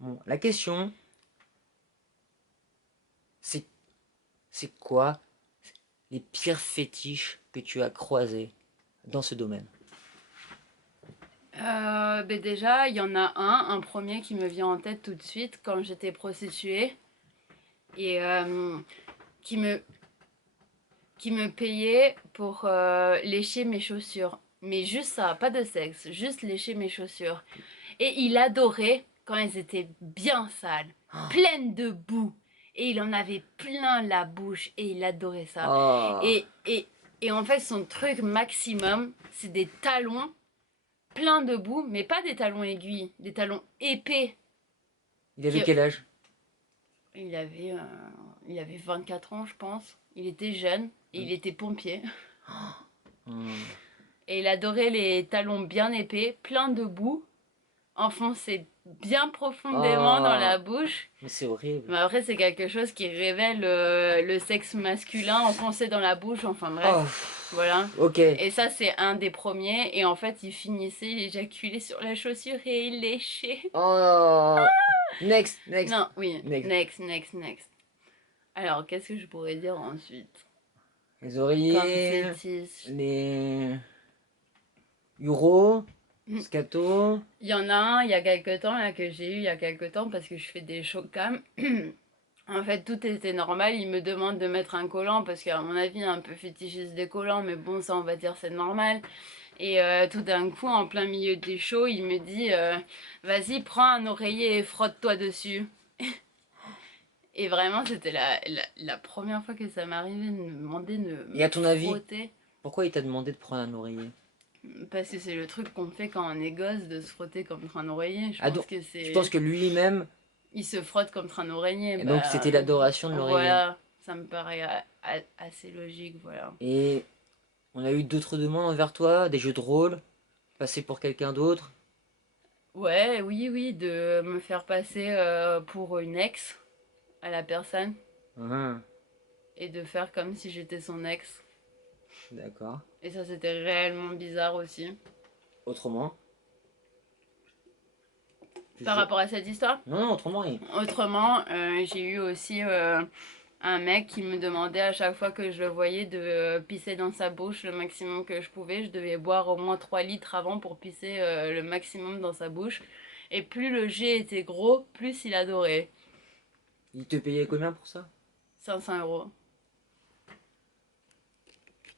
Bon, la question, c'est c'est quoi les pires fétiches que tu as croisés dans ce domaine? Ben déjà, il y en a un premier qui me vient en tête tout de suite quand j'étais prostituée et qui me, qui me payait pour lécher mes chaussures. Mais juste ça, pas de sexe, juste lécher mes chaussures. Et il adorait quand elles étaient bien sales, pleines de boue. Et il en avait plein la bouche et il adorait ça. Oh, Et, et, et en fait, son truc maximum, c'est des talons pleins de boue, mais pas des talons aiguilles, des talons épais. il avait Qui, quel âge? il, avait, euh, il avait 24 ans, je pense. Il était jeune et il était pompier. Hmm. Et il adorait les talons bien épais, pleins de boue, enfoncés bien profondément dans Oh, la bouche. mais c'est horrible. Mais après, c'est quelque chose qui révèle le sexe masculin enfoncé dans la bouche, enfin bref, Oh, voilà. ok. Et ça, c'est un des premiers. Et en fait, il finissait, il éjaculait sur la chaussure et il léchait. Oh, next, next, Non, oui, next. next. Alors, qu'est-ce que je pourrais dire ensuite? Les Comme oreillers, fétiche. les Euro, Il Scato. y en a un, il y a quelques temps, là, que j'ai eu il y a quelques temps, parce que je fais des shows cam. En fait, tout était normal. Il me demande de mettre un collant parce qu'à mon avis, un peu fétichiste des collants, mais bon, ça, on va dire, c'est normal. Et tout d'un coup, en plein milieu des shows, il me dit vas-y, prends un oreiller et frotte-toi dessus. Et vraiment, c'était la première fois que ça m'arrivait de me demander de Et à me ton avis, frotter. pourquoi il t'a demandé de prendre un oreiller? Parce que c'est le truc qu'on fait quand on est gosse de se frotter contre un oreiller. Je Ah pense donc, que tu penses c'est. que lui-même, Il se frotte contre un oreiller. et donc Bah c'était l'adoration de l'oreiller. voilà, ça me paraît assez logique, voilà. Et on a eu d'autres demandes envers toi, des jeux de rôle, passer pour quelqu'un d'autre. Ouais, oui, de me faire passer pour une ex à la personne Ah, et de faire comme si j'étais son ex. d'accord. Et ça, c'était réellement bizarre aussi. Autrement, Par je- rapport à cette histoire. non, non, autrement rien. Autrement, j'ai eu aussi un mec qui me demandait à chaque fois que je le voyais de pisser dans sa bouche le maximum que je pouvais. Je devais boire au moins 3 litres avant pour pisser le maximum dans sa bouche. Et plus le jet était gros, plus il adorait. Il te payait combien pour ça? 500 euros.